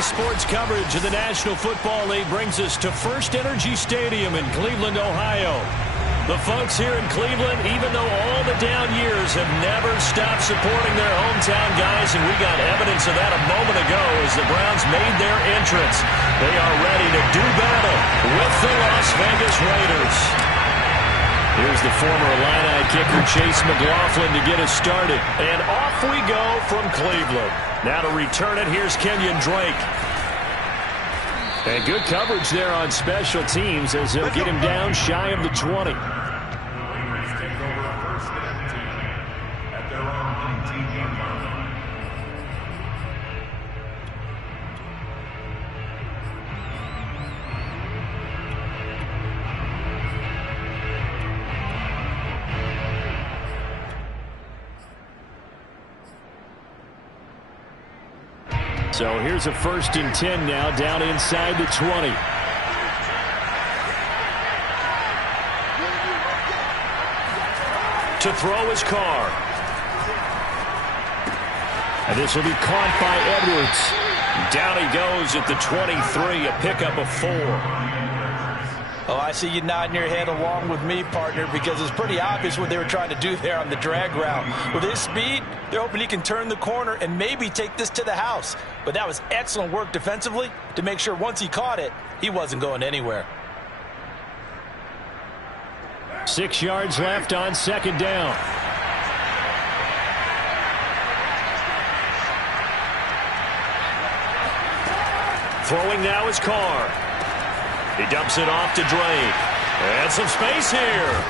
Today's sports coverage of the National Football League brings us to First Energy Stadium in Cleveland, Ohio. The folks here in Cleveland, even though all the down years, have never stopped supporting their hometown guys, and we got evidence of that a moment ago as the Browns made their entrance. They are ready to do battle with the Las Vegas Raiders. Here's the former Illini kicker Chase McLaughlin to get us started. And off we go from Cleveland. Now to return it, here's Kenyon Drake. And good coverage there on special teams as they'll get him down shy of the 20. So here's a 1st and 10 now, down inside the 20. To throw his Carr. And this will be caught by Edwards. Down he goes at the 23, a pickup of 4. Oh, I see you nodding your head along with me, partner, because it's pretty obvious what they were trying to do there on the drag route. With his speed, they're hoping he can turn the corner and maybe take this to the house. But that was excellent work defensively to make sure once he caught it, he wasn't going anywhere. 6 yards left on 2nd down. Throwing now is Carr. He dumps it off to Drake. And some space here.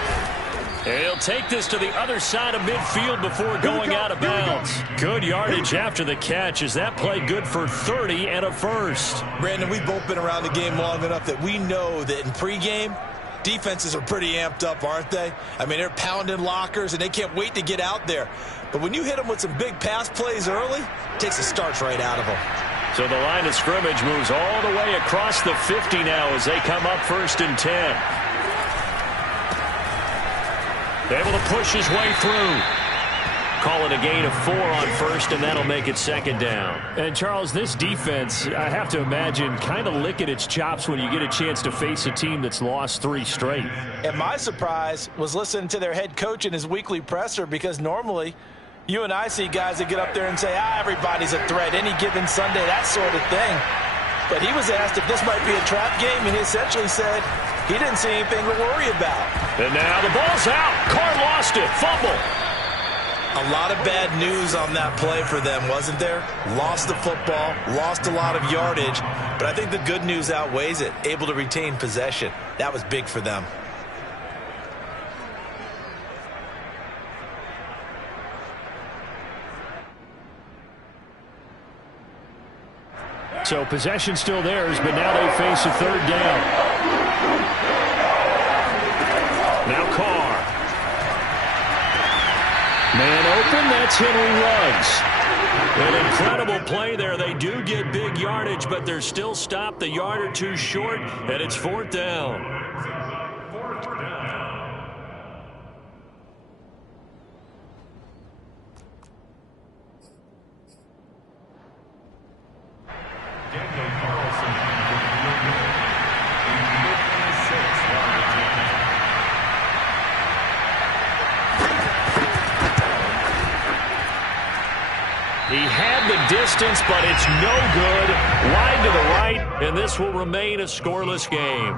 And he'll take this to the other side of midfield before going out of bounds. Good yardage after the catch. Is that play good for 30 and a first? Brandon, we've both been around the game long enough that we know that in pregame, defenses are pretty amped up, aren't they? I mean, they're pounding lockers, and they can't wait to get out there. But when you hit them with some big pass plays early, it takes the starch right out of them. So the line of scrimmage moves all the way across the 50 now as they come up 1st and 10. Able to push his way through. Call it a gain of 4 on 1st, and that'll make it 2nd down. And, Charles, this defense, I have to imagine, kind of licking its chops when you get a chance to face a team that's lost 3 straight. And my surprise was listening to their head coach in his weekly presser, because normally you and I see guys that get up there and say, everybody's a threat any given Sunday, that sort of thing. But he was asked if this might be a trap game, and he essentially said he didn't see anything to worry about. And now the ball's out. Carr lost it. Fumble. A lot of bad news on that play for them, wasn't there? Lost the football, lost a lot of yardage, but I think the good news outweighs it. Able to retain possession. That was big for them. So possession still theirs, but now they face a 3rd down. Now Carr. Man open, that's Henry Ruggs. An incredible play there. They do get big yardage, but they're still stopped a yard or 2 short, and it's 4th down. He had the distance, but it's no good. Wide to the right, and this will remain a scoreless game.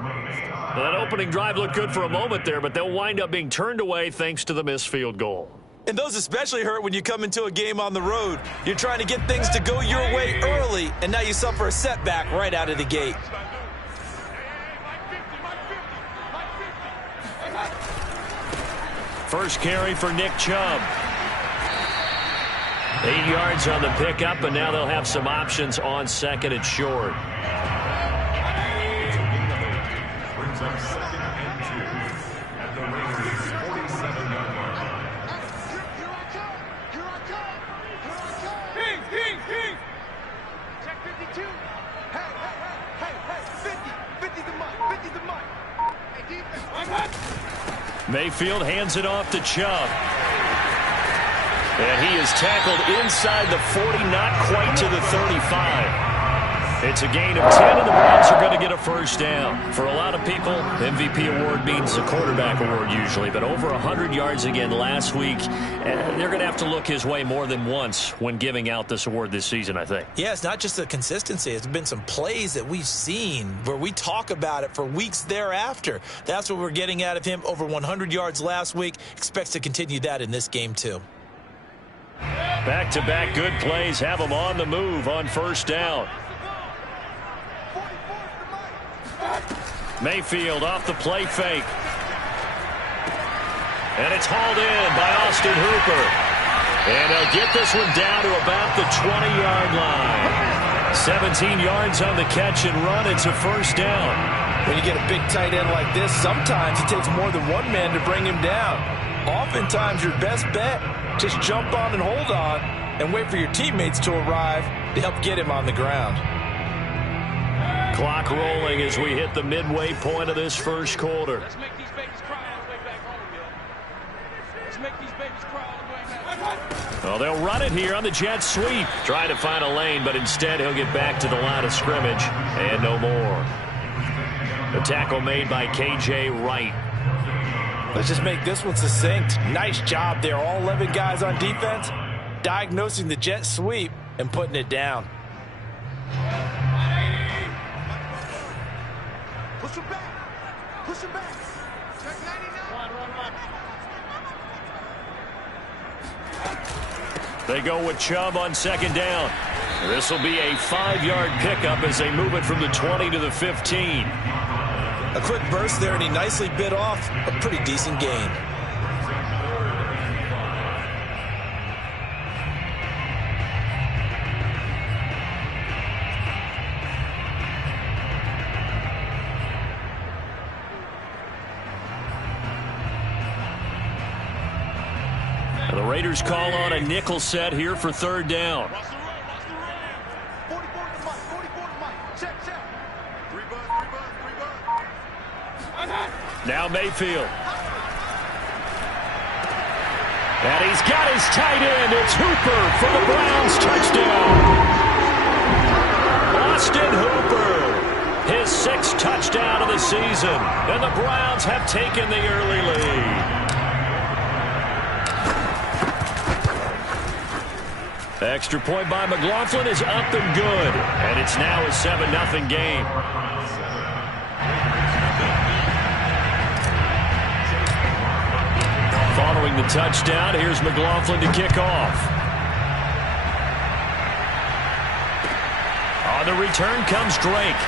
That opening drive looked good for a moment there, but they'll wind up being turned away thanks to the missed field goal. And those especially hurt when you come into a game on the road. You're trying to get things to go your way early, and now you suffer a setback right out of the gate. First carry for Nick Chubb. 8 yards on the pickup, and now they'll have some options on 2nd and short. Brings up 2nd and 2 at the Raiders' 47-yard line. Check 52. Hey, 50 the mic, 50 the mic. Mayfield hands it off to Chubb. And he is tackled inside the 40, not quite to the 35. It's a gain of 10, and the Browns are going to get a first down. For a lot of people, MVP award means a quarterback award usually, but over 100 yards again last week. They're going to have to look his way more than once when giving out this award this season, I think. Yeah, it's not just the consistency. It's been some plays that we've seen where we talk about it for weeks thereafter. That's what we're getting out of him. Over 100 yards last week. Expects to continue that in this game, too. Back-to-back good plays have him on the move on first down. Mayfield off the play fake. And it's hauled in by Austin Hooper. And he'll get this one down to about the 20-yard line. 17 yards on the catch and run. It's a first down. When you get a big tight end like this, sometimes it takes more than one man to bring him down. Oftentimes, your best bet, just jump on and hold on and wait for your teammates to arrive to help get him on the ground. Clock rolling as we hit the midway point of this first quarter. Let's make these babies cry all the way back home, yo. Let's make these babies cry all the way back home. Well, they'll run it here on the jet sweep. Trying to find a lane, but instead he'll get back to the line of scrimmage. And no more. The tackle made by K.J. Wright. Let's just make this one succinct. Nice job there. All 11 guys on defense diagnosing the jet sweep and putting it down. Push him back. Push him back. Check 99. They go with Chubb on second down. This will be a 5-yard pickup as they move it from the 20 to the 15. A quick burst there, and he nicely bit off a pretty decent gain. And the Raiders call on a nickel set here for third down. Watch the run. Watch the run. 44 to the mic. 44 to the mic. Check, check. Three bud. Now Mayfield. And he's got his tight end. It's Hooper for the Browns. Touchdown. Austin Hooper. His 6th touchdown of the season. And the Browns have taken the early lead. Extra point by McLaughlin is up and good. And it's now a 7-0 game. Following the touchdown, here's McLaughlin to kick off. On the return comes Drake.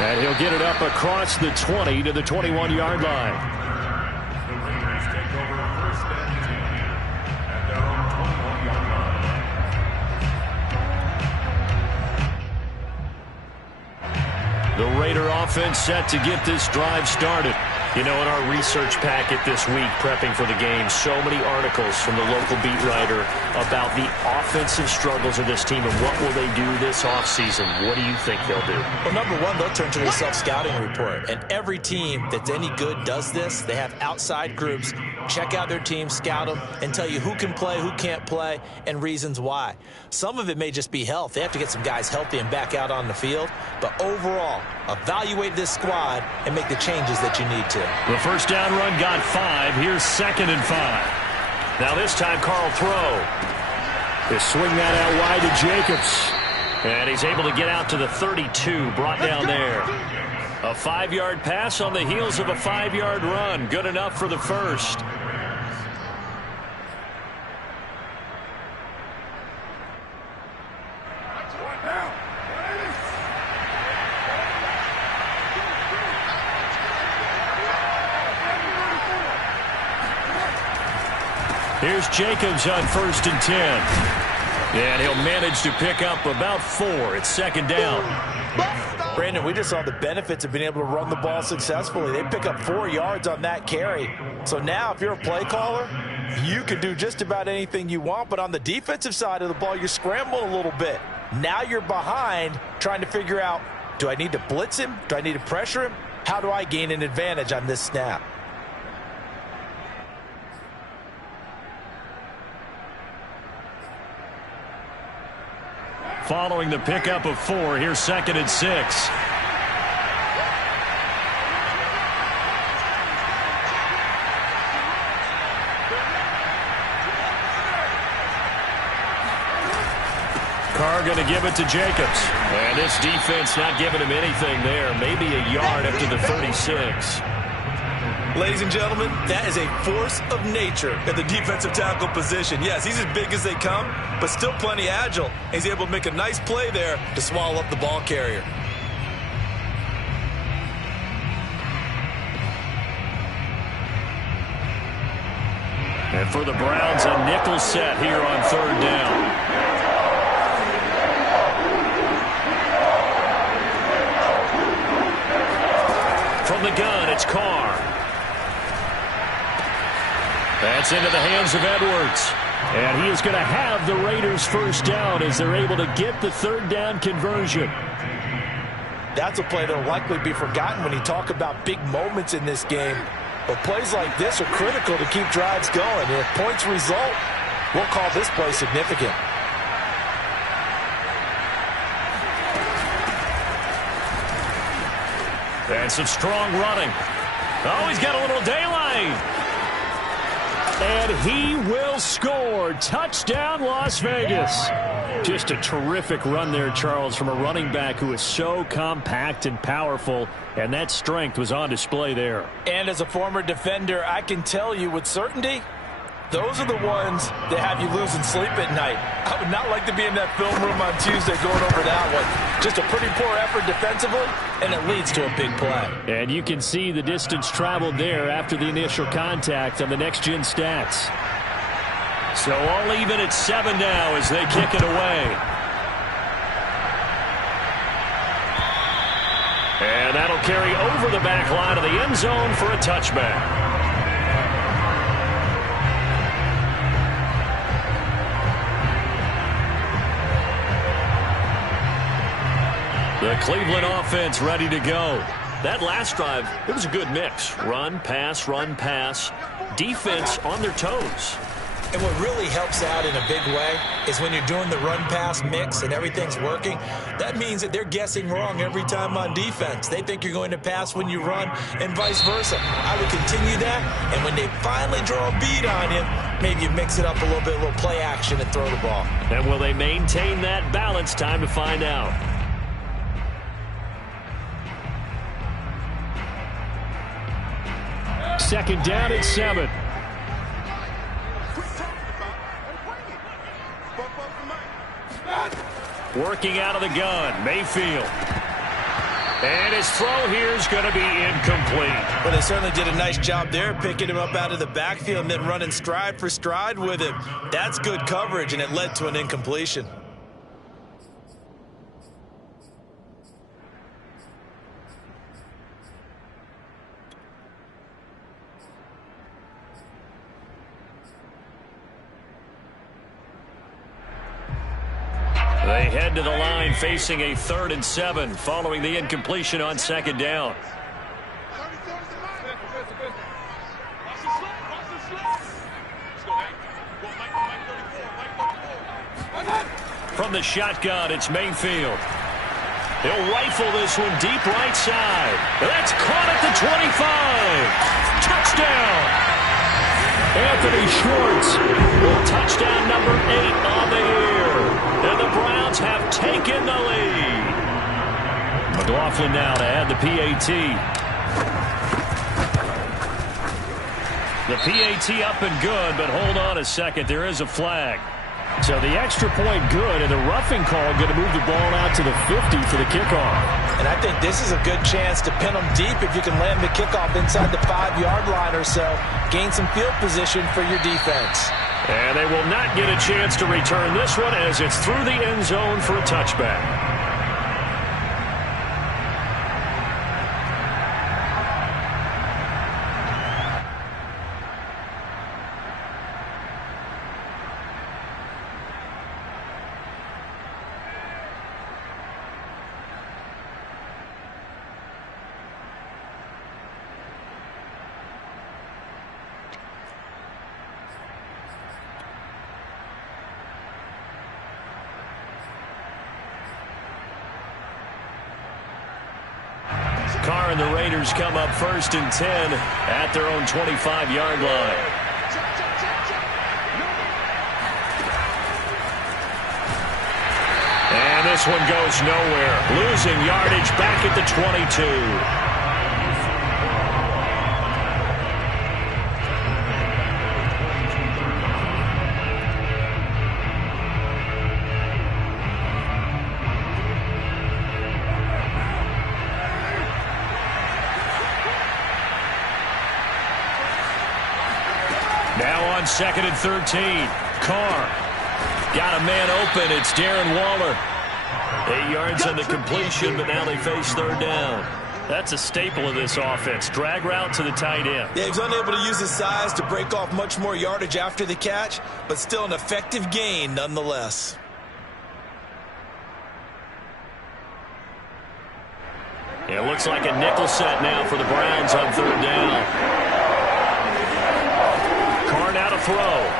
And he'll get it up across the 20 to the 21-yard line. The Raider offense set to get this drive started. You know, in our research packet this week, prepping for the game, so many articles from the local beat writer about the offensive struggles of this team and what will they do this offseason. What do you think they'll do? Well, number one, they'll turn to their self-scouting report. And every team that's any good does this. They have outside groups. Check out their team, scout them, and tell you who can play, who can't play, and reasons why. Some of it may just be health. They have to get some guys healthy and back out on the field. But overall, evaluate this squad and make the changes that you need to. The first down run got 5. Here's 2nd and 5. Now this time, Carl throw. They swing that out wide to Jacobs. And he's able to get out to the 32, brought down there. A 5-yard pass on the heels of a 5-yard run. Good enough for the first. Here's Jacobs on 1st and 10. And he'll manage to pick up about 4. It's 2nd down. Brandon, we just saw the benefits of being able to run the ball successfully. They pick up 4 yards on that carry. So now if you're a play caller, you can do just about anything you want. But on the defensive side of the ball, you're scrambling a little bit. Now you're behind trying to figure out, do I need to blitz him? Do I need to pressure him? How do I gain an advantage on this snap? following the pickup of 4. Here's 2nd and 6. Carr going to give it to Jacobs. And this defense not giving him anything there. Maybe a yard after the 36. Ladies and gentlemen, that is a force of nature at the defensive tackle position. Yes, he's as big as they come, but still plenty agile. He's able to make a nice play there to swallow up the ball carrier. And for the Browns, a nickel set here on 3rd down. From the gun, it's Carr. That's into the hands of Edwards. And he is going to have the Raiders first down as they're able to get the 3rd down conversion. That's a play that will likely be forgotten when you talk about big moments in this game. But plays like this are critical to keep drives going. And if points result, we'll call this play significant. And some strong running. Oh, he's got a little daylight. And he will score. Touchdown, Las Vegas. Just a terrific run there, Charles, from a running back who is so compact and powerful, and that strength was on display there. And as a former defender, I can tell you with certainty, those are the ones that have you losing sleep at night. I would not like to be in that film room on Tuesday going over that one. Just a pretty poor effort defensively, and it leads to a big play. And you can see the distance traveled there after the initial contact on the next-gen stats. So all even at 7 now as they kick it away. And that'll carry over the back line of the end zone for a touchback. The Cleveland offense ready to go. That last drive, it was a good mix. Run, pass, defense on their toes. And what really helps out in a big way is when you're doing the run-pass mix and everything's working, that means that they're guessing wrong every time on defense. They think you're going to pass when you run and vice versa. I would continue that, and when they finally draw a beat on you, maybe you mix it up a little play action and throw the ball. And will they maintain that balance? Time to find out. Second down at 7. Working out of the gun, Mayfield. And his throw here is going to be incomplete. Well, they certainly did a nice job there, picking him up out of the backfield and then running stride for stride with him. That's good coverage, and it led to an incompletion. They head to the line facing a 3rd and 7 following the incompletion on 2nd down. From the shotgun, it's Mayfield. He'll rifle this one deep right side. That's caught at the 25. Touchdown! Anthony Schwartz with touchdown number 8 on the year. And the Browns have taken the lead. McLaughlin now to add the PAT. The PAT up and good, but hold on a second. There is a flag. So the extra point good, and the roughing call going to move the ball out to the 50 for the kickoff. And I think this is a good chance to pin them deep if you can land the kickoff inside the 5-yard line or so. Gain some field position for your defense. And they will not get a chance to return this one as it's through the end zone for a touchback. Carr and the Raiders come up 1st and 10 at their own 25-yard line. And this one goes nowhere. Losing yardage back at the 22. Now on 2nd and 13. Carr got a man open. It's Darren Waller. 8 yards on the completion, but now they face 3rd down. That's a staple of this offense. Drag route to the tight end. Yeah, he was unable to use his size to break off much more yardage after the catch, but still an effective gain nonetheless. It looks like a nickel set now for the Browns on 3rd down. Carr now to throw.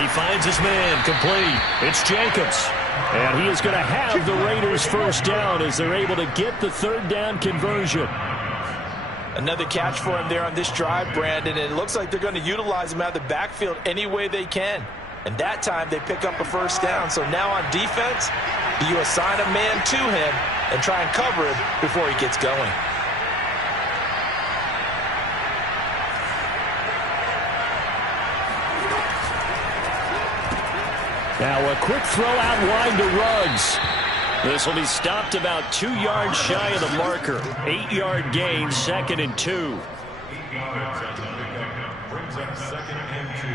He finds his man complete. It's Jacobs. And he is going to have the Raiders 1st down as they're able to get the 3rd down conversion. Another catch for him there on this drive, Brandon, and it looks like they're going to utilize him out of the backfield any way they can. And that time they pick up a 1st down. So now on defense, do you assign a man to him and try and cover him before he gets going? Now a quick throw out wide to Ruggs. This will be stopped about 2 yards shy of the marker. 8-yard gain, 2nd and 2. 8 yards on the pickup brings up 2nd and 2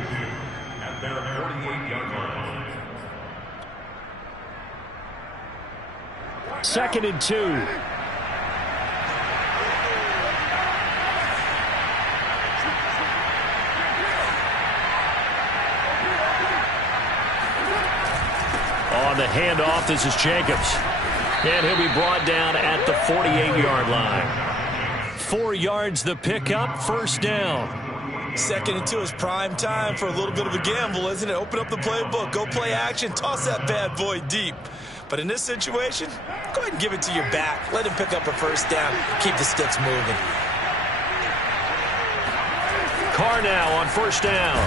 at their 48-yard line. 2nd and 2. On the handoff, this is Jacobs. And he'll be brought down at the 48-yard line. 4 yards the pickup, 1st down. 2nd and 2 is prime time for a little bit of a gamble, isn't it? Open up the playbook, go play action, toss that bad boy deep. But in this situation, go ahead and give it to your back. Let him pick up a 1st down. Keep the sticks moving. Carr now on 1st down.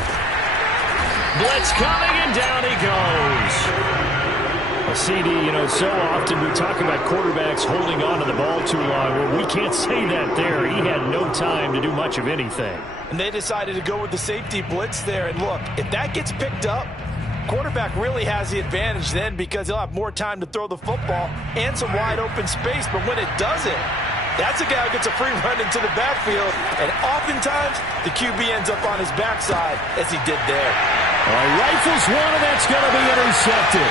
Blitz coming, and down he goes. CD, you know, so often we talk about quarterbacks holding on to the ball too long. Well, we can't say that there. He had no time to do much of anything. And they decided to go with the safety blitz there. And look, if that gets picked up, quarterback really has the advantage then because he'll have more time to throw the football and some wide open space. But when it doesn't, that's a guy who gets a free run into the backfield. And oftentimes, the QB ends up on his backside as he did there. Rifles one, and that's going to be intercepted.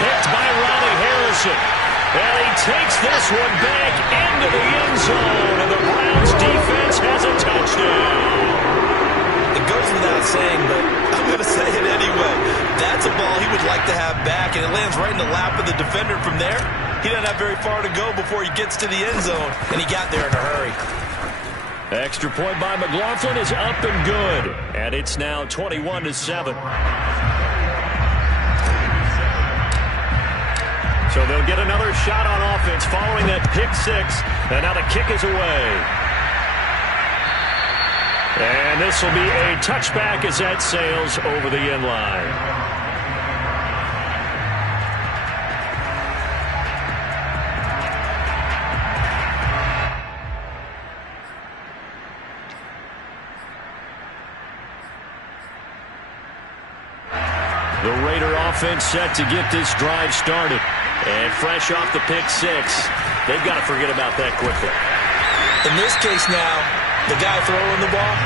Picked by Ronnie Harrison. And he takes this one back into the end zone. And the Browns defense has a touchdown. It goes without saying, but I'm going to say it anyway. That's a ball he would like to have back, and it lands right in the lap of the defender from there. He doesn't have very far to go before he gets to the end zone, and he got there in a hurry. Extra point by McLaughlin is up and good. And it's now 21-7. So they'll get another shot on offense following that pick 6. And now the kick is away. And this will be a touchback as that sails over the end line. The Raider offense set to get this drive started. And fresh off the pick 6, they've got to forget about that quickly. In this case now, the guy throwing the ball,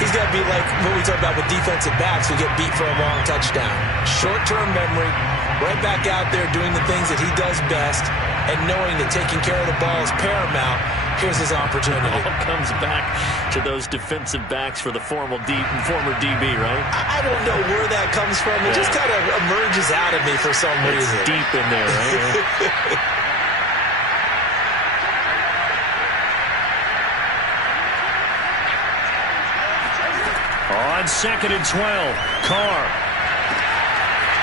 he's got to be like what we talk about with defensive backs who get beat for a long touchdown. Short-term memory, right back out there doing the things that he does best, and knowing that taking care of the ball is paramount. Here's his opportunity. It all comes back to those defensive backs for the former DB, right? I don't know where that comes from. It just kind of emerges out of me for some reason. It's deep in there, right? On 2nd and 12, Carr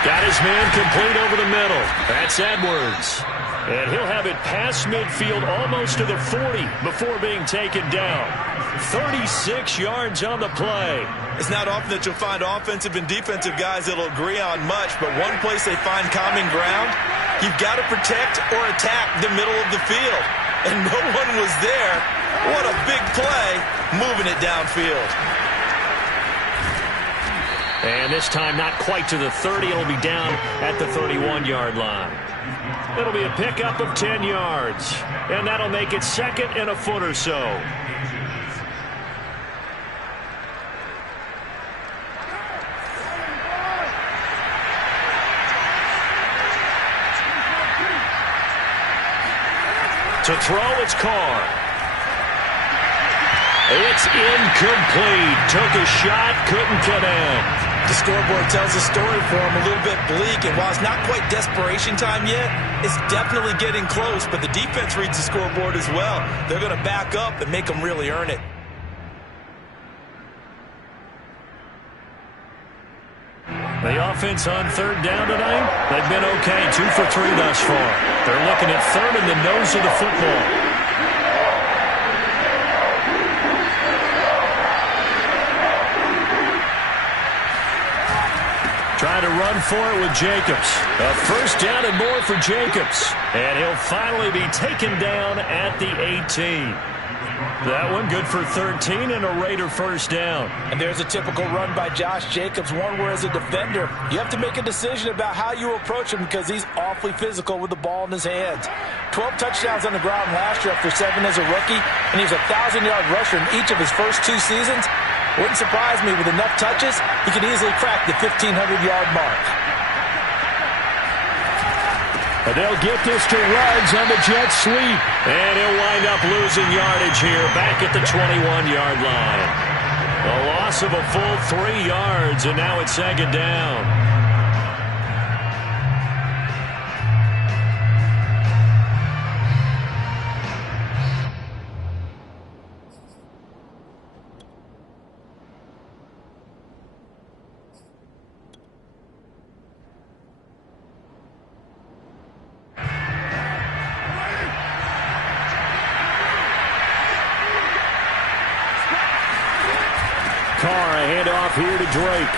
got his man complete over the middle. That's Edwards. And he'll have it past midfield almost to the 40 before being taken down. 36 yards on the play. It's not often that you'll find offensive and defensive guys that'll agree on much, but one place they find common ground, you've got to protect or attack the middle of the field. And no one was there. What a big play, moving it downfield. And this time not quite to the 30. It'll be down at the 31-yard line. It'll be a pickup of 10 yards. And that'll make it second and a foot or so. To throw, it's Carr. It's incomplete. Took a shot, couldn't connect. The scoreboard tells a story for him, a little bit bleak, and while it's not quite desperation time yet, it's definitely getting close, but the defense reads the scoreboard as well. They're going to back up and make them really earn it. The offense on third down tonight, they've been okay, 2 for 3 thus far. They're looking at third in the nose of the football. Trying to run for it with Jacobs. A first down and more for Jacobs. And he'll finally be taken down at the 18. That one good for 13 and a Raider first down. And there's a typical run by Josh Jacobs, one where as a defender, you have to make a decision about how you approach him because he's awfully physical with the ball in his hands. 12 touchdowns on the ground last year after 7 as a rookie, and he's a 1,000-yard rusher in each of his first 2 seasons. Wouldn't surprise me with enough touches, he could easily crack the 1,500-yard mark. But they'll get this to Ruggs on the jet sweep. And he'll wind up losing yardage here back at the 21-yard line. A loss of a full 3 yards, and now it's second down. Carr, a handoff here to Drake.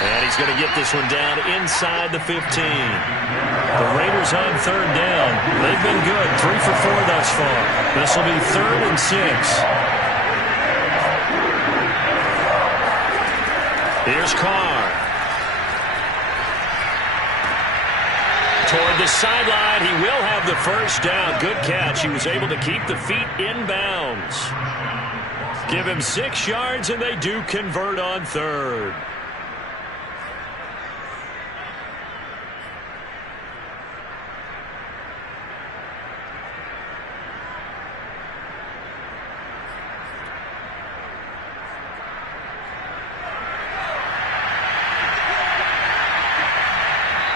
And he's going to get this one down inside the 15. The Raiders on third down. They've been good, 3 for 4 thus far. This will be 3rd and 6. Here's Carr. Toward the sideline, he will have the first down. Good catch. He was able to keep the feet in bounds. Give him 6 yards, and they do convert on third.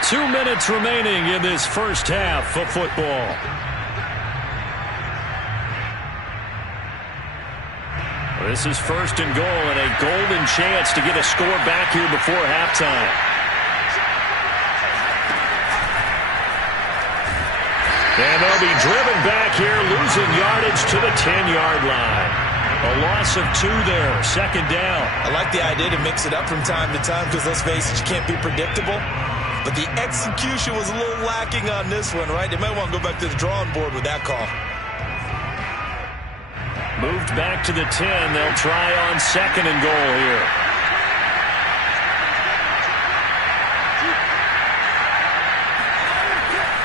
Two minutes remaining in this first half of football. This is 1st and goal and a golden chance to get a score back here before halftime. And they'll be driven back here, losing yardage to the 10-yard line. A loss of 2 there, second down. I like the idea to mix it up from time to time because, let's face it, you can't be predictable. But the execution was a little lacking on this one, right? They might want to go back to the drawing board with that call. Moved back to the 10. They'll try on 2nd and goal here.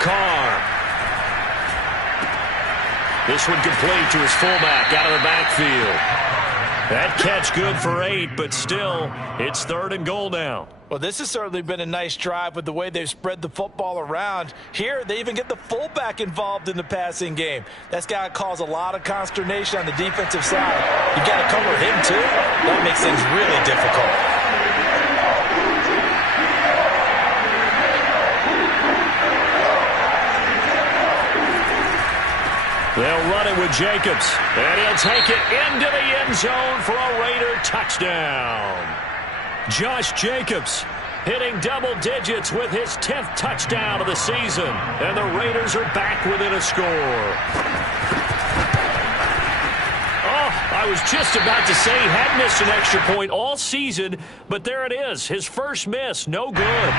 Carr. This one complete to his fullback out of the backfield. That catch good for 8, but still, it's 3rd and goal now. Well, this has certainly been a nice drive with the way they've spread the football around. Here, they even get the fullback involved in the passing game. That's got to cause a lot of consternation on the defensive side. You got to cover him, too. That makes things really difficult. They'll run it with Jacobs, and he'll take it into the end zone for a Raider touchdown. Josh Jacobs hitting double digits with his 10th touchdown of the season. And the Raiders are back within a score. Oh, I was just about to say he had missed an extra point all season, but there it is. His first miss, no good.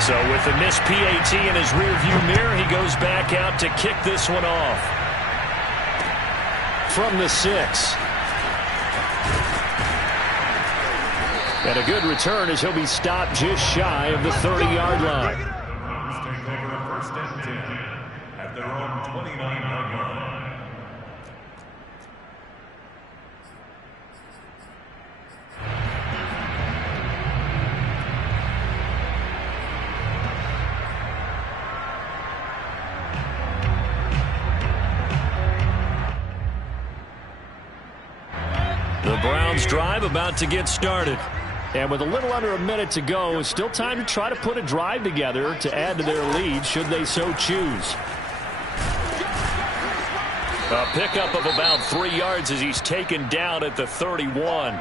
So with the missed PAT in his rearview mirror, he goes back out to kick this one off. From the 6. And a good return as he'll be stopped just shy of the 30-yard line. Browns take over first and 10 at their own 29-yard line. The Browns drive about to get started. And with a little under a minute to go, it's still time to try to put a drive together to add to their lead should they so choose. A pickup of about 3 yards as he's taken down at the 31.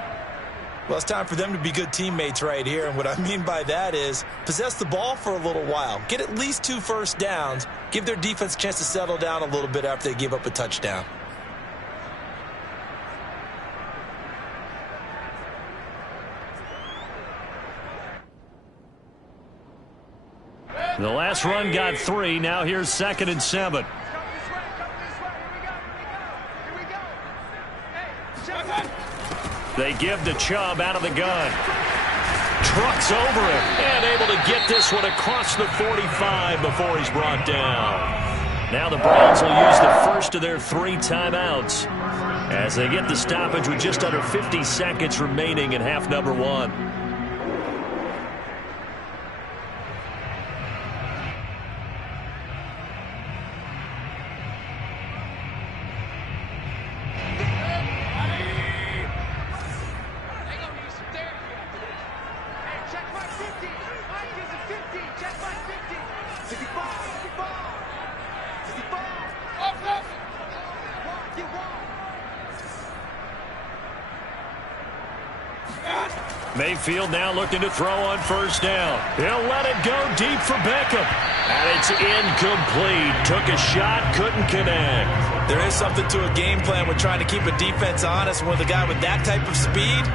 Well, it's time for them to be good teammates right here. And what I mean by that is possess the ball for a little while. Get at least 2 first downs. Give their defense a chance to settle down a little bit after they give up a touchdown. The last run got 3. Now here's 2nd and 7. They give to Chubb out of the gun. Trucks over him and able to get this one across the 45 before he's brought down. Now the Browns will use the first of their 3 timeouts as they get the stoppage with just under 50 seconds remaining in half number 1. Mayfield now looking to throw on first down. He'll let it go deep for Beckham. And it's incomplete. Took a shot, couldn't connect. There is something to a game plan with trying to keep a defense honest. With a guy with that type of speed,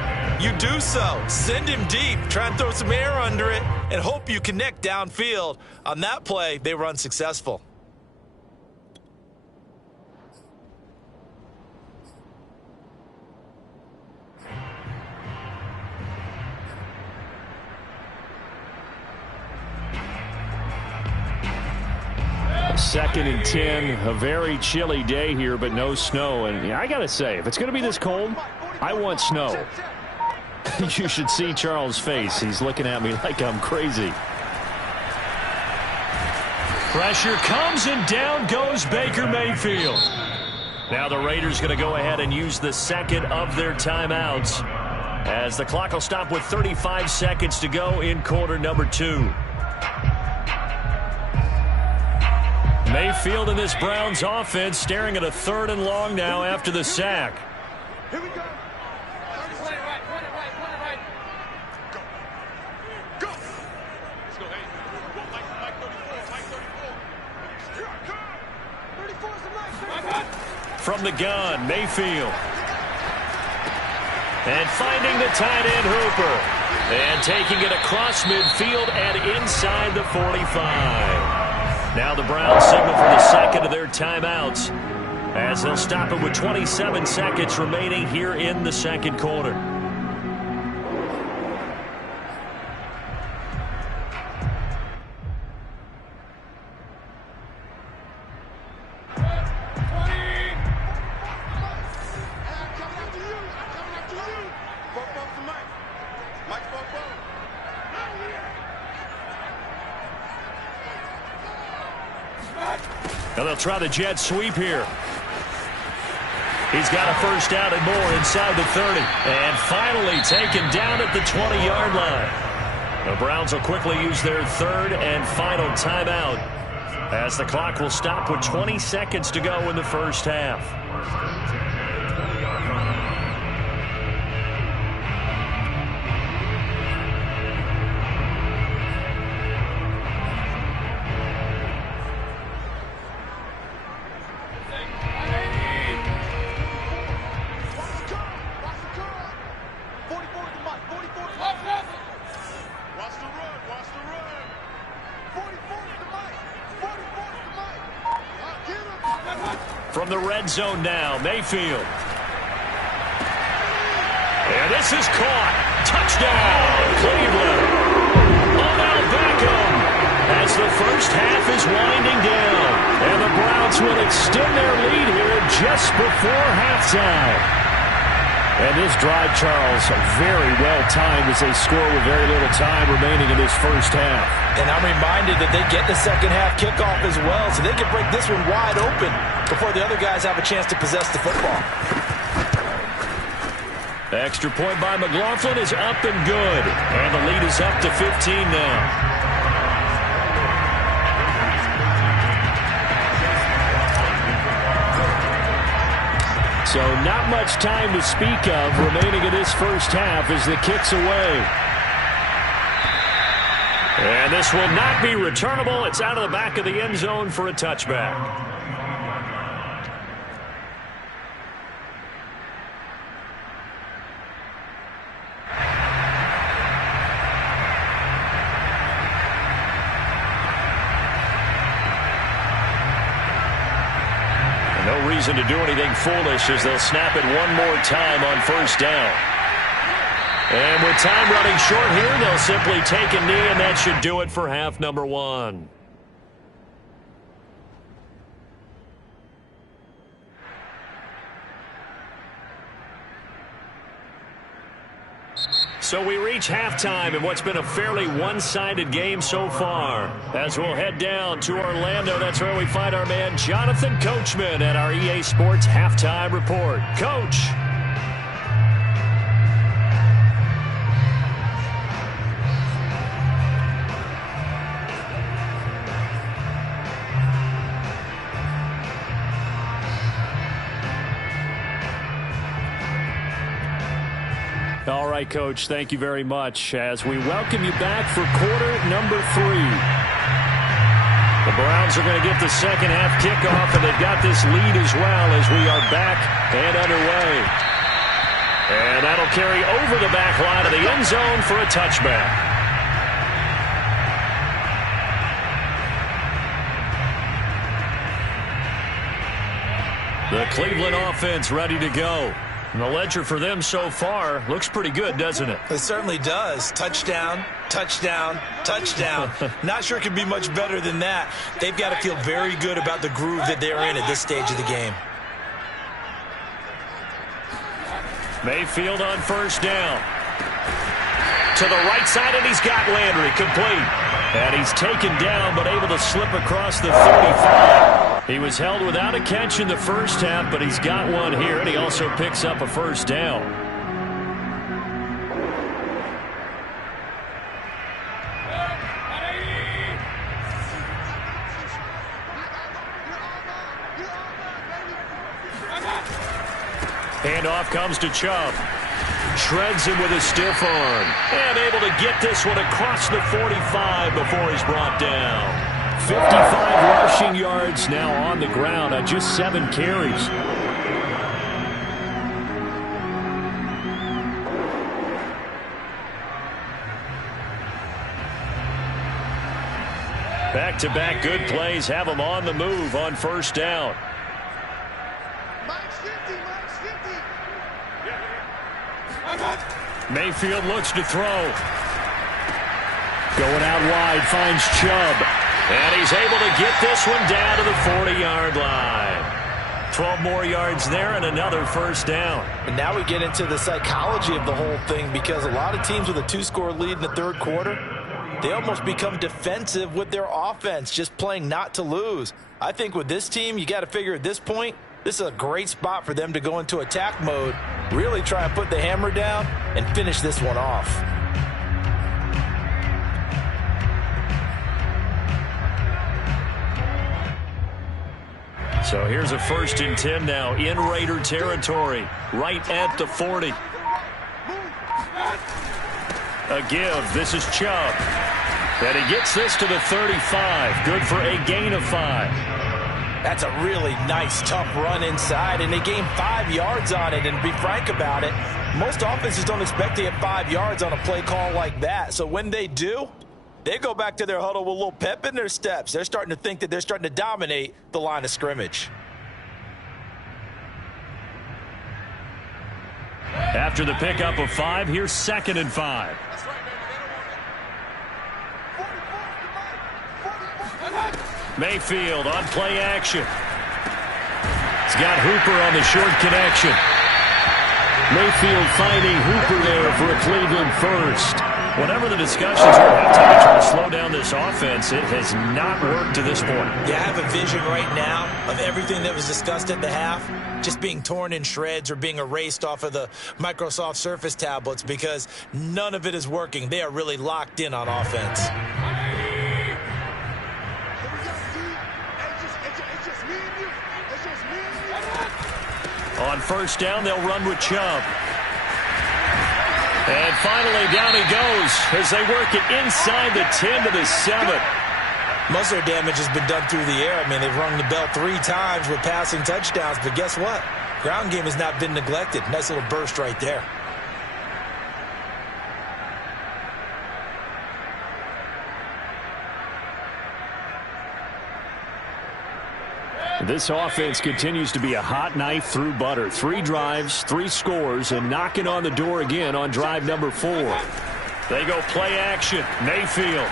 you do so. Send him deep. Try and throw some air under it and hope you connect downfield. On that play, they were unsuccessful. Second and 10, a very chilly day here, but no snow. And I got to say, if it's going to be this cold, I want snow. You should see Charles' face. He's looking at me like I'm crazy. Pressure comes and down goes Baker Mayfield. Now the Raiders going to go ahead and use the second of their timeouts as the clock will stop with 35 seconds to go in quarter number 2. Mayfield in this Browns offense staring at a 3rd and long now after the sack. Here we go. Point it right. Go. Go. Let's go. Hey. Mike 34. 34 is the Mike. From the gun, Mayfield. And finding the tight end Hooper. And taking it across midfield and inside the 45. Now the Browns signal for the second of their timeouts as they'll stop it with 27 seconds remaining here in the second quarter. Now they'll try the jet sweep here. He's got a first down and more inside the 30. And finally taken down at the 20-yard line. The Browns will quickly use their 3rd and final timeout as the clock will stop with 20 seconds to go in the first half. red zone now. Mayfield. And this is caught. Touchdown, Cleveland. Odell Beckham as the first half is winding down. And the Browns will extend their lead here just before halftime. And this drive, Charles, very well timed as they score with very little time remaining in this first half. And I'm reminded that they get the second half kickoff as well, so they can break this one wide open before the other guys have a chance to possess the football. The extra point by McLaughlin is up and good. And the lead is up to 15 now. So not much time to speak of remaining in this first half as the kick's away. And this will not be returnable. It's out of the back of the end zone for a touchback. No reason to do anything foolish as they'll snap it one more time on first down. And with time running short here, they'll simply take a knee, and that should do it for half number one. So we reach halftime in what's been a fairly one-sided game so far. As we'll head down to Orlando, that's where we find our man Jonathan Coachman at our EA Sports Halftime Report. Coach. All right, Coach, thank you very much as we welcome you back for quarter number 3. The Browns are going to get the second half kickoff, and they've got this lead as well as we are back and underway. And that'll carry over the back line of the end zone for a touchback. The Cleveland offense ready to go. And the ledger for them so far looks pretty good, doesn't it? It certainly does. Touchdown, touchdown, touchdown. Not sure it could be much better than that. They've got to feel very good about the groove that they're in at this stage of the game. Mayfield on first down. To the right side, and he's got Landry complete. And he's taken down, but able to slip across the 35. He was held without a catch in the first half, but he's got one here, and he also picks up a first down. Handoff comes to Chubb. Shreds him with a stiff arm. And able to get this one across the 45 before he's brought down. 55 rushing yards now on the ground on just 7 carries. Back-to-back good plays have him on the move on first down. Mayfield looks to throw. Going out wide, finds Chubb. And he's able to get this one down to the 40-yard line. 12 more yards there and another first down. And now we get into the psychology of the whole thing, because a lot of teams with a 2-score lead in the third quarter, they almost become defensive with their offense, just playing not to lose. I think with this team, you got to figure at this point, this is a great spot for them to go into attack mode, really try and put the hammer down and finish this one off. So here's a 1st and 10 now in Raider territory, right at the 40. A give. This is Chubb. And he gets this to the 35. Good for a gain of 5. That's a really nice, tough run inside, and they gain 5 yards on it. And to be frank about it, most offenses don't expect to get 5 yards on a play call like that. So when they do, they go back to their huddle with a little pep in their steps. They're starting to think that they're starting to dominate the line of scrimmage. After the pickup of 5, here's 2nd and 5. Mayfield on play action. He's got Hooper on the short connection. Mayfield finding Hooper there for a Cleveland first. Whatever the discussions were at time to try to slow down this offense, it has not worked to this point. Yeah, I have a vision right now of everything that was discussed at the half just being torn in shreds or being erased off of the Microsoft Surface tablets because none of it is working. They are really locked in on offense. On first down, they'll run with Chubb. And finally, down he goes as they work it inside the 10 to the 7. Most of their damage has been done through the air. I mean, they've rung the bell 3 times with passing touchdowns, but guess what? Ground game has not been neglected. Nice little burst right there. This offense continues to be a hot knife through butter. 3 drives, 3 scores, and knocking on the door again on drive number 4. They go play action. Mayfield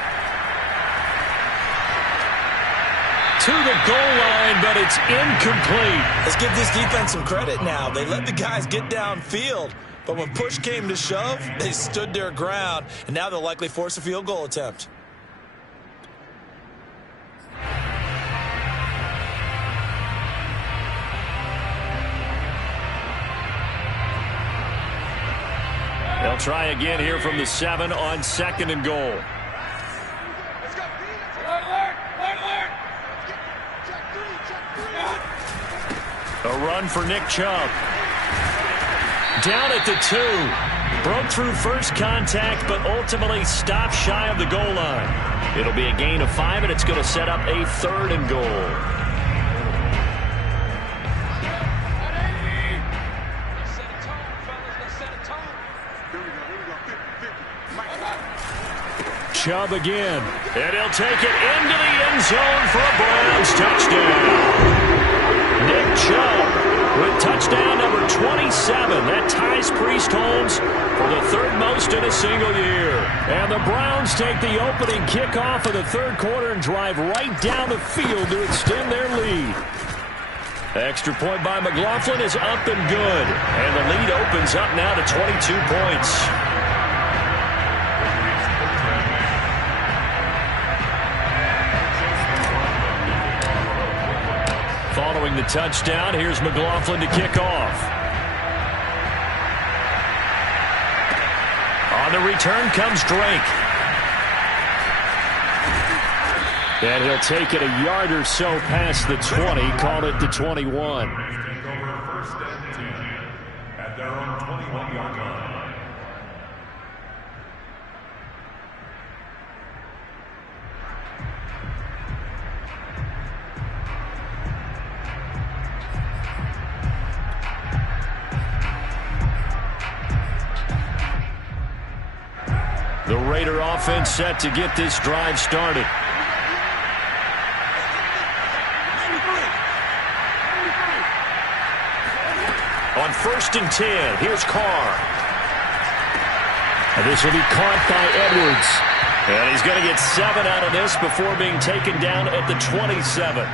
to the goal line, but it's incomplete. Let's give this defense some credit now. They let the guys get downfield, but when push came to shove, they stood their ground, and now they'll likely force a field goal attempt. They'll try again here from the 7 on 2nd and goal. A run for Nick Chubb. Down at the 2. Broke through first contact, but ultimately stopped shy of the goal line. It'll be a gain of 5, and it's going to set up a 3rd and goal. Chubb again, and he'll take it into the end zone for a Browns touchdown. Nick Chubb with touchdown number 27. That ties Priest Holmes for the 3rd most in a single year. And the Browns take the opening kickoff of the 3rd quarter and drive right down the field to extend their lead. Extra point by McLaughlin is up and good. And the lead opens up now to 22 points. Following the touchdown, here's McLaughlin to kick off. On the return comes Drake. And he'll take it a yard or so past the 20, call it the 21. Take over 1st and 10 at their own 21-yard line. The Raider offense set to get this drive started. On 1st and 10, here's Carr. And this will be caught by Edwards. And he's going to get 7 out of this before being taken down at the 27.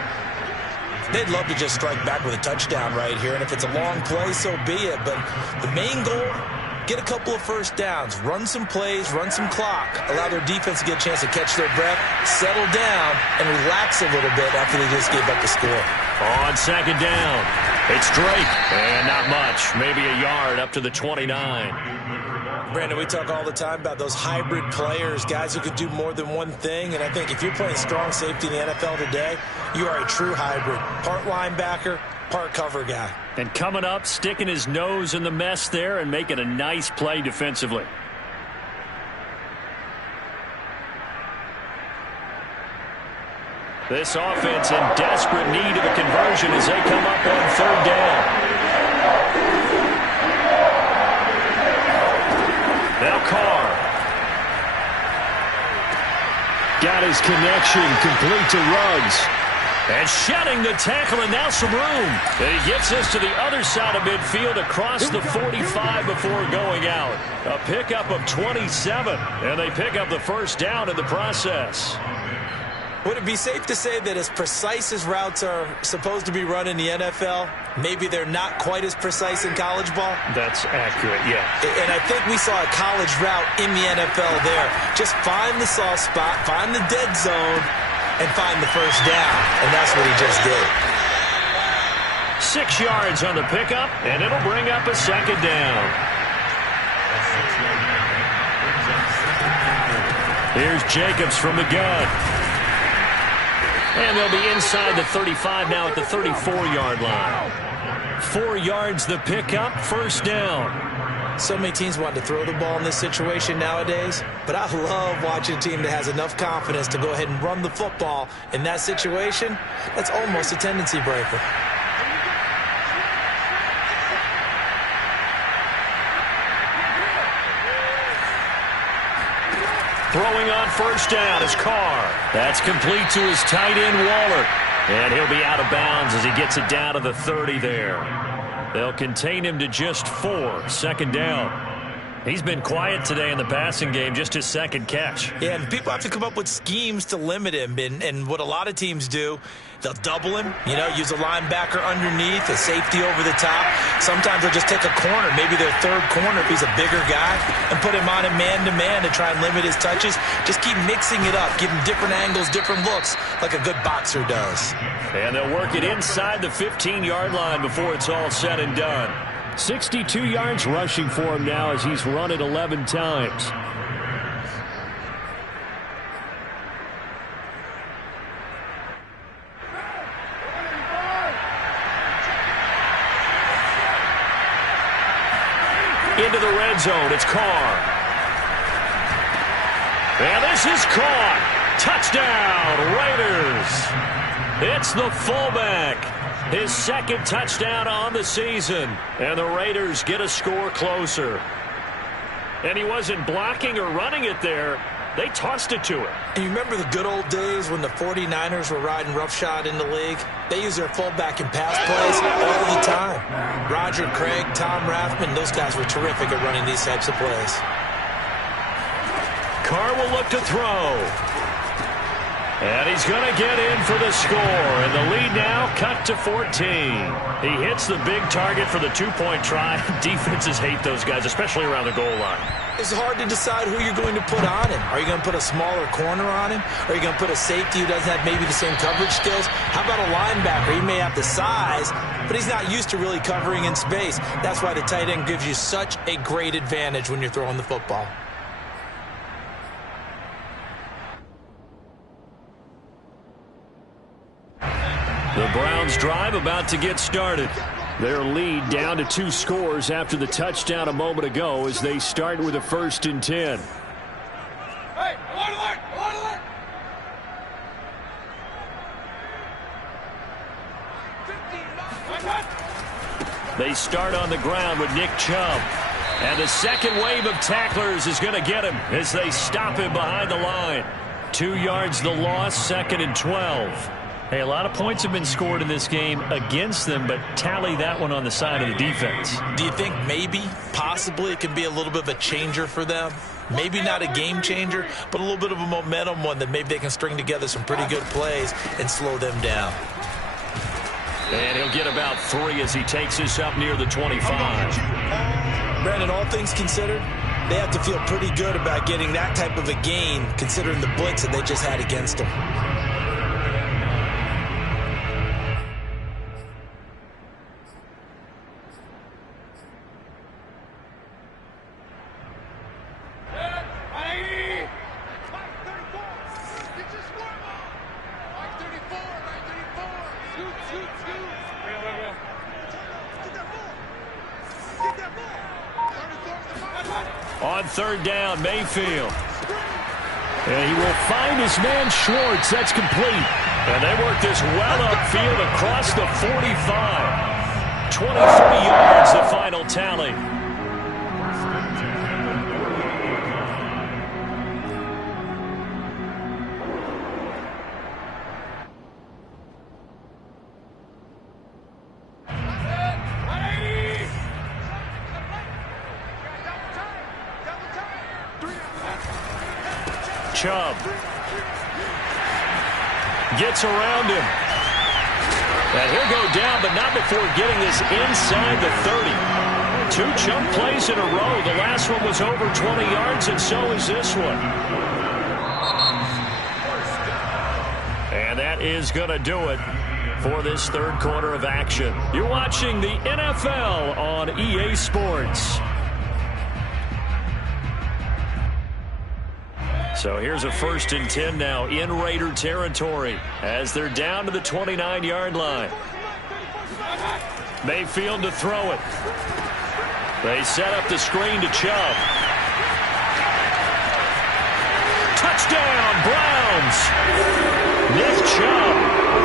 They'd love to just strike back with a touchdown right here, and if it's a long play, so be it. But the main goal, get a couple of first downs, run some plays, run some clock, allow their defense to get a chance to catch their breath, settle down, and relax a little bit after they just gave up the score. On 2nd down, it's Drake, and not much, maybe a yard up to the 29. Brandon, we talk all the time about those hybrid players, guys who could do more than one thing, and I think if you're playing strong safety in the NFL today, you are a true hybrid. Part linebacker, part cover guy. And coming up, sticking his nose in the mess there and making a nice play defensively. This offense in desperate need of a conversion as they come up on 3rd down. Now Carr. Got his connection complete to Ruggs. And shedding the tackle, and now some room. And he gets us to the other side of midfield across the 45 before going out. A pickup of 27, and they pick up the first down in the process. Would it be safe to say that as precise as routes are supposed to be run in the NFL, maybe they're not quite as precise in college ball? That's accurate, yeah. And I think we saw a college route in the NFL there. Just find the soft spot, find the dead zone, and find the first down. And that's what he just did. 6 yards on the pickup, and it'll bring up a second down. Here's Jacobs from the gun. And they'll be inside the 35 now at the 34-yard line. 4 yards the pickup, first down. So many teams want to throw the ball in this situation nowadays, but I love watching a team that has enough confidence to go ahead and run the football in that situation. That's almost a tendency breaker. Throwing on first down is Carr. That's complete to his tight end, Waller. And he'll be out of bounds as he gets it down to the 30 there. They'll contain him to just 4, second down. He's been quiet today in the passing game, just his second catch. Yeah, and people have to come up with schemes to limit him. And what a lot of teams do, they'll double him, use a linebacker underneath, a safety over the top. Sometimes they'll just take a corner, maybe their third corner if he's a bigger guy, and put him on a man-to-man to try and limit his touches. Just keep mixing it up, give him different angles, different looks, like a good boxer does. And they'll work it inside the 15-yard line before it's all said and done. 62 yards rushing for him now as he's run it 11 times. Into the red zone, it's Carr. And this is caught. Touchdown, Raiders. It's the fullback. His second touchdown on the season. And the Raiders get a score closer. And he wasn't blocking or running it there. They tossed it to him. And you remember the good old days when the 49ers were riding roughshod in the league? They used their fullback in pass plays all the time. Roger Craig, Tom Rathman, those guys were terrific at running these types of plays. Carr will look to throw. And he's going to get in for the score. And the lead now cut to 14. He hits the big target for the two-point try. Defenses hate those guys, especially around the goal line. It's hard to decide who you're going to put on him. Are you going to put a smaller corner on him? Are you going to put a safety who doesn't have maybe the same coverage skills? How about a linebacker? He may have the size, but he's not used to really covering in space. That's why the tight end gives you such a great advantage when you're throwing the football. The Browns drive about to get started. Their lead down to 2 scores after the touchdown a moment ago as they start with a 1st and 10. Hey, alert! Alert! 15, They start on the ground with Nick Chubb. And the second wave of tacklers is going to get him as they stop him behind the line. 2 yards the loss, 2nd and 12. Hey, a lot of points have been scored in this game against them, but tally that one on the side of the defense. Do you think maybe, possibly, it could be a little bit of a changer for them? Maybe not a game changer, but a little bit of a momentum one that maybe they can string together some pretty good plays and slow them down. And he'll get about 3 as he takes this up near the 25. Brandon, all things considered, they have to feel pretty good about getting that type of a gain considering the blitz that they just had against them. On 3rd down, Mayfield. And he will find his man Schwartz. That's complete. And they work this well upfield across the 45. 23 yards, the final tally. Chubb. Gets around him. And he'll go down, but not before getting this inside the 30. 2 chunk plays in a row. The last one was over 20 yards, and so is this one. And that is going to do it for this third quarter of action. You're watching the NFL on EA Sports. So here's a 1st and 10 now in Raider territory as they're down to the 29-yard line. Mayfield to throw it. They set up the screen to Chubb. Touchdown, Browns! Nick Chubb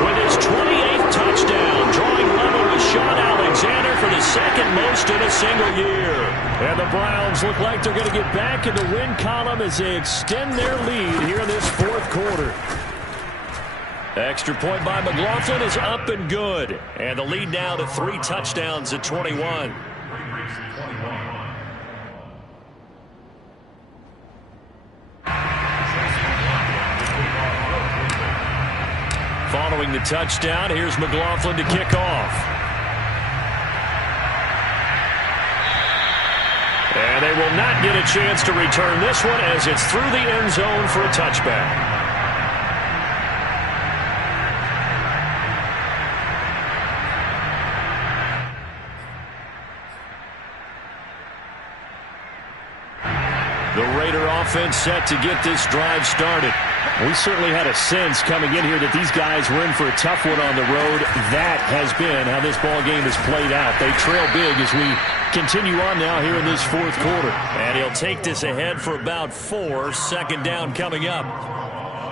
with his 28th touchdown, drawing level with Sean Alexander for the 2nd most in a single year. And the Browns look like they're going to get back in the win column as they extend their lead here in this 4th quarter. Extra point by McLaughlin is up and good. And the lead now to 3 touchdowns at 21. Following the touchdown, here's McLaughlin to kick off. And they will not get a chance to return this one as it's through the end zone for a touchback. The Raider offense set to get this drive started. We certainly had a sense coming in here that these guys were in for a tough one on the road. That has been how this ball game has played out. They trail big as we continue on now here in this 4th quarter. And he'll take this ahead for about 4. 2nd down coming up.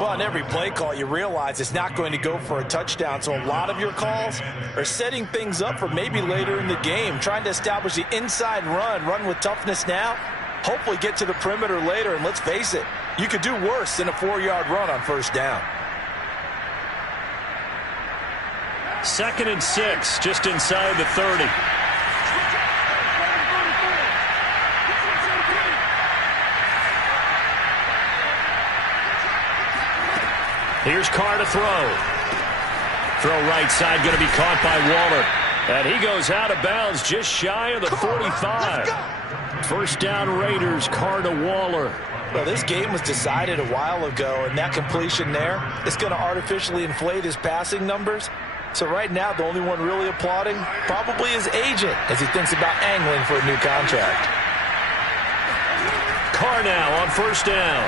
Well, on every play call, you realize it's not going to go for a touchdown. So a lot of your calls are setting things up for maybe later in the game, trying to establish the inside run with toughness now. Hopefully get to the perimeter later, and let's face it, you could do worse than a 4-yard run on 1st down. 2nd and 6, just inside the 30. Here's Carr to throw. Throw right side, going to be caught by Waller. And he goes out of bounds just shy of the 45. 1st down Raiders, Carr to Waller. Well, this game was decided a while ago, and that completion there is going to artificially inflate his passing numbers. So right now, the only one really applauding probably his agent as he thinks about angling for a new contract. Carr now on 1st down.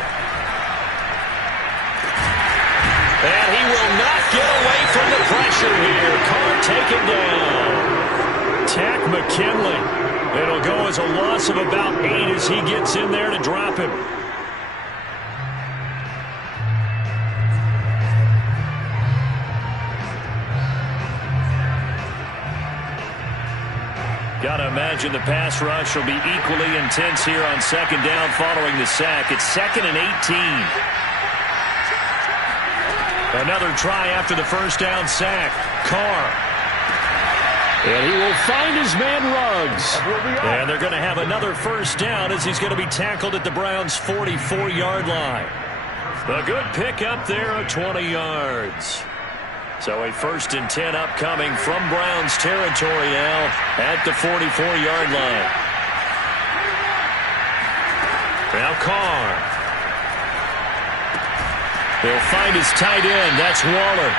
And he will not get away from the pressure here. Carr taken down. Tack McKinley. It'll go as a loss of about 8 as he gets in there to drop him. Got to imagine the pass rush will be equally intense here on 2nd down following the sack. It's 2nd and 18. Another try after the 1st down sack. Carr. And he will find his man Ruggs. And they're going to have another 1st down as he's going to be tackled at the Browns' 44-yard line. A good pick up there at 20 yards. So a 1st and 10 upcoming from Browns territory now at the 44-yard line. Now Carr. He'll find his tight end. That's Waller.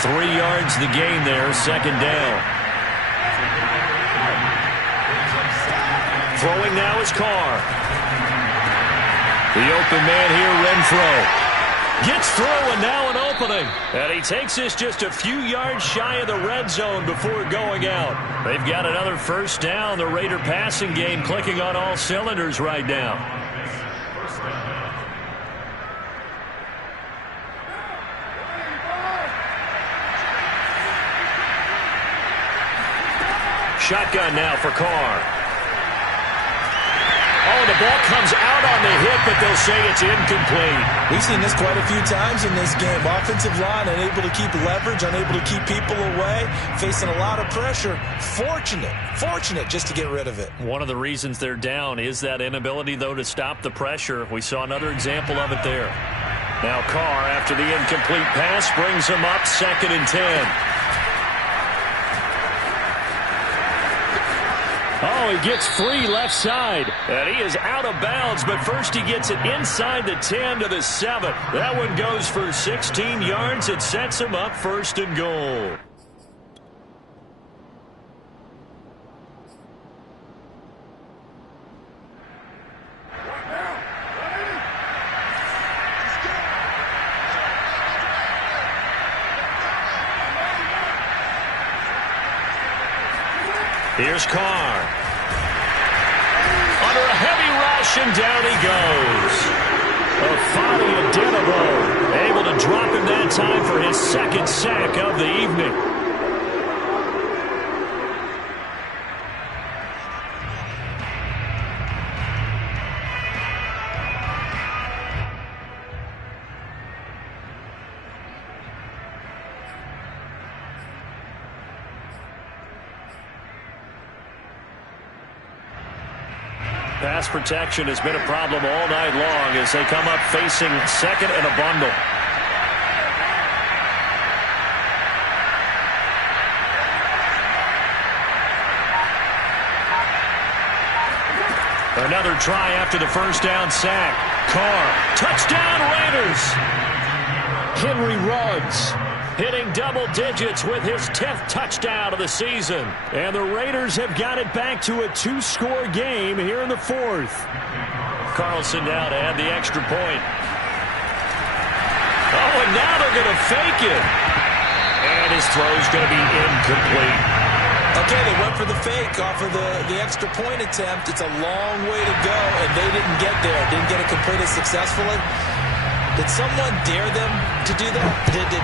3 yards the gain there, 2nd down. Throwing now is Carr. The open man here, Renfro. Gets through and now an opening. And he takes this just a few yards shy of the red zone before going out. They've got another 1st down. The Raider passing game clicking on all cylinders right now. Shotgun now for Carr. Oh, the ball comes out on the hit, but they'll say it's incomplete. We've seen this quite a few times in this game. Offensive line unable to keep leverage, unable to keep people away, facing a lot of pressure. Fortunate just to get rid of it. One of the reasons they're down is that inability, though, to stop the pressure. We saw another example of it there. Now Carr, after the incomplete pass, brings him up 2nd and 10. Oh, he gets free left side. And he is out of bounds, but first he gets it inside the 10 to the 7. That one goes for 16 yards. It sets him up 1st and goal. Here's Carr. Under a heavy rush, and down he goes. Afani Adenabo able to drop him that time for his 2nd sack of the evening. Pass protection has been a problem all night long as they come up facing 2nd and a bundle. Another try after the 1st down sack. Carr, touchdown Raiders. Henry Ruggs hitting double digits with his 10th touchdown of the season. And the Raiders have got it back to a 2-score game here in the 4th. Carlson now to add the extra point. Oh, and now they're going to fake it. And his throw's going to be incomplete. Okay, they went for the fake off of the extra point attempt. It's a long way to go, and they didn't get there. Didn't get it completed successfully. Did someone dare them to do that?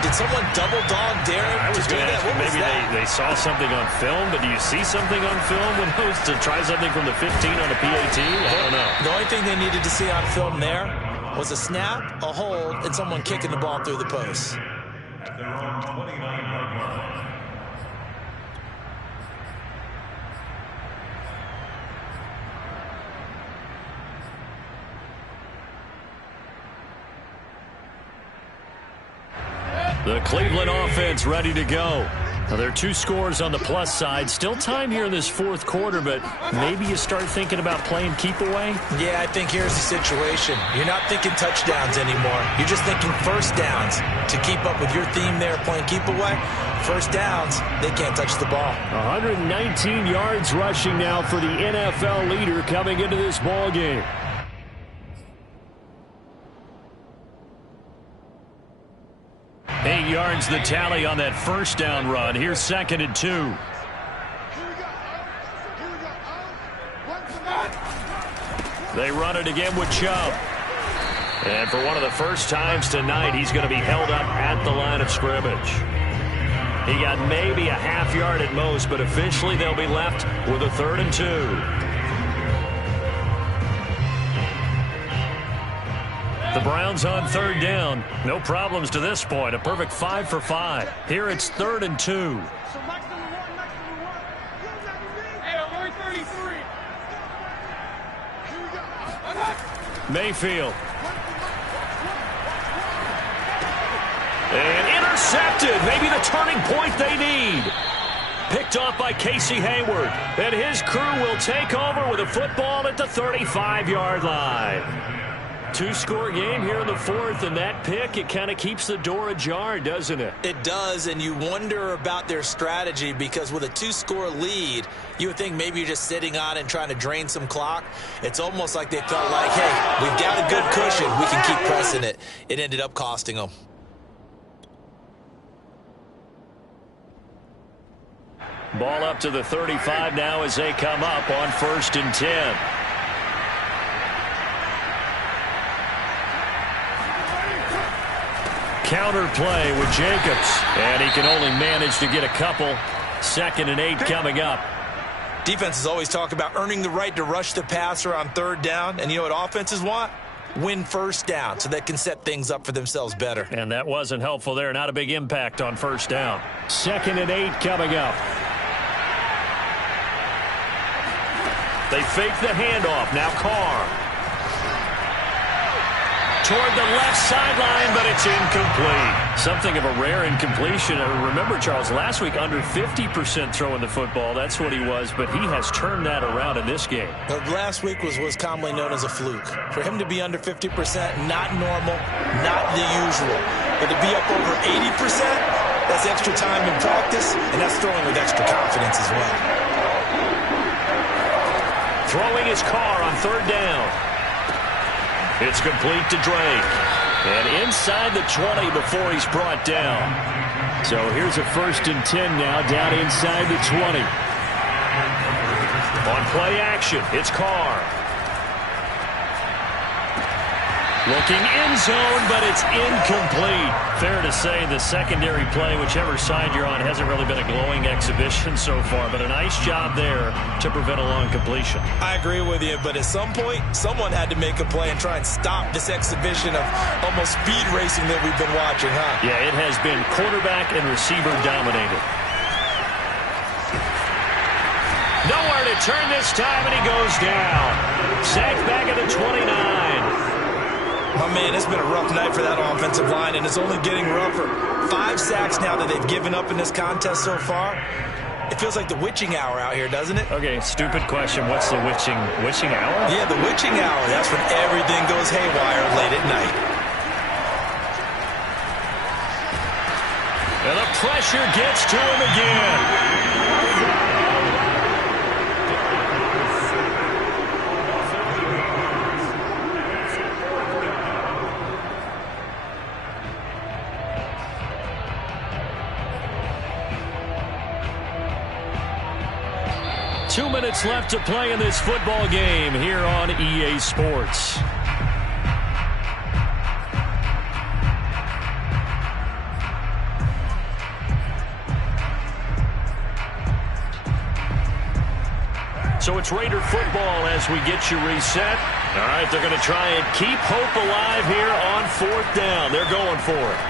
Did someone double dog dare them to do that? What was maybe that? they saw something on film, but do you see something on film when those to try something from the 15 on a PAT? I don't know. The only thing they needed to see on film there was a snap, a hold, and someone kicking the ball through the post. At their own 29-yard line. The Cleveland offense ready to go. Now, there are 2 scores on the plus side. Still time here in this 4th quarter, but maybe you start thinking about playing keep away? Yeah, I think here's the situation. You're not thinking touchdowns anymore. You're just thinking 1st downs to keep up with your theme there playing keep away. 1st downs, they can't touch the ball. 119 yards rushing now for the NFL leader coming into this ball game. Yards the tally on that 1st down run. Here's 2nd and 2. They run it again with Chubb. And for one of the first times tonight, he's going to be held up at the line of scrimmage. He got maybe a half yard at most, but officially they'll be left with a 3rd and 2. The Browns on 3rd down. No problems to this point. A perfect 5 for 5. Here it's 3rd and 2. Mayfield. And intercepted. Maybe the turning point they need. Picked off by Casey Hayward. And his crew will take over with a football at the 35-yard line. 2-score game here in the 4th, and that pick, it kind of keeps the door ajar, doesn't it? It does, and you wonder about their strategy because with a 2-score lead, you would think maybe you're just sitting on and trying to drain some clock. It's almost like they felt like, hey, we've got a good cushion. We can keep pressing it. It ended up costing them. Ball up to the 35 now as they come up on 1st and 10. Counter play with Jacobs. And he can only manage to get a couple. 2nd and 8 coming up. Defenses always talk about earning the right to rush the passer on third down. And you know what offenses want? Win first down so they can set things up for themselves better. And that wasn't helpful there. Not a big impact on first down. 2nd and 8 coming up. They fake the handoff. Now Carr. Toward the left sideline, but it's incomplete. Something of a rare incompletion. Remember, Charles, last week under 50% throwing the football. That's what he was, but he has turned that around in this game. But last week was commonly known as a fluke. For him to be under 50%, not normal, not the usual. But to be up over 80%, that's extra time in practice, and that's throwing with extra confidence as well. Throwing his Carr on third down. It's complete to Drake. And inside the 20 before he's brought down. So here's a 1st and 10 now, down inside the 20. On play action, it's Carr. Looking end zone, but it's incomplete. Fair to say the secondary play, whichever side you're on, hasn't really been a glowing exhibition so far, but a nice job there to prevent a long completion. I agree with you, but at some point, someone had to make a play and try and stop this exhibition of almost speed racing that we've been watching, huh? Yeah, it has been quarterback and receiver dominated. Nowhere to turn this time, and he goes down. Sacked back at the 29. Oh, man, it's been a rough night for that offensive line, and it's only getting rougher. 5 sacks now that they've given up in this contest so far. It feels like the witching hour out here, doesn't it? Okay, stupid question. What's the witching hour? Yeah, the witching hour. That's when everything goes haywire late at night. And the pressure gets to him again. 2 minutes left to play in this football game here on EA Sports. So it's Raider football as we get you reset. All right, they're going to try and keep hope alive here on 4th down. They're going for it.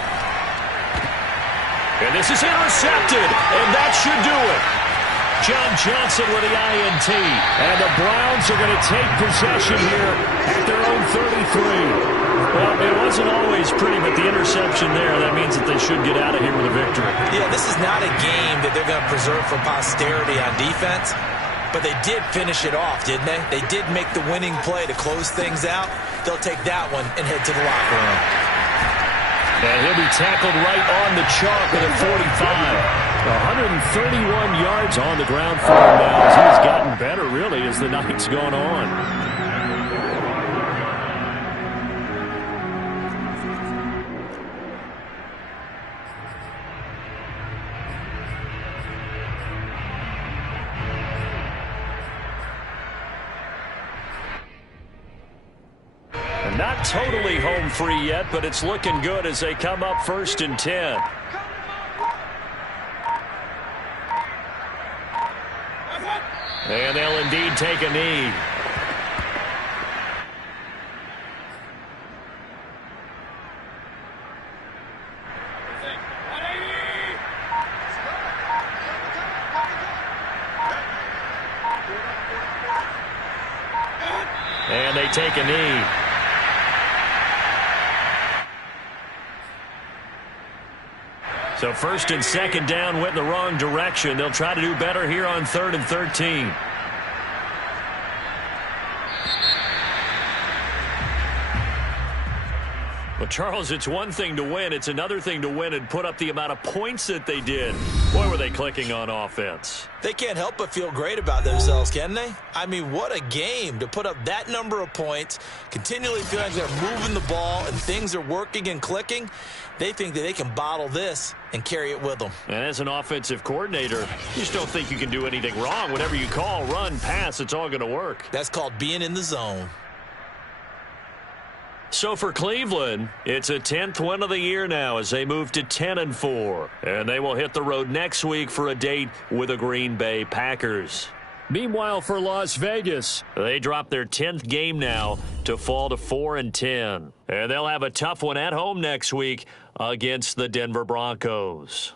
And this is intercepted, and that should do it. John Johnson with the INT. And the Browns are going to take possession here at their own 33. Well, it wasn't always pretty, but the interception there, that means that they should get out of here with a victory. Yeah, this is not a game that they're going to preserve for posterity on defense. But they did finish it off, didn't they? They did make the winning play to close things out. They'll take that one and head to the locker room. And he'll be tackled right on the chalk at a 45. 131 yards on the ground for him now as he's gotten better, really, as the night's gone on. Not totally home free yet, but it's looking good as they come up 1st and 10. And they'll indeed take a knee. And they take a knee. So 1st and 2nd down went in the wrong direction. They'll try to do better here on 3rd and 13. Well, Charles, it's one thing to win. It's another thing to win and put up the amount of points that they did. Boy, were they clicking on offense. They can't help but feel great about themselves, can they? I mean, what a game to put up that number of points, continually feel like they're moving the ball and things are working and clicking. They think that they can bottle this and carry it with them. And as an offensive coordinator, you just don't think you can do anything wrong. Whatever you call, run, pass, it's all going to work. That's called being in the zone. So for Cleveland, it's a 10th win of the year now as they move to 10-4. And they will hit the road next week for a date with the Green Bay Packers. Meanwhile, for Las Vegas, they dropped their 10th game now to fall to 4-10. And they'll have a tough one at home next week against the Denver Broncos.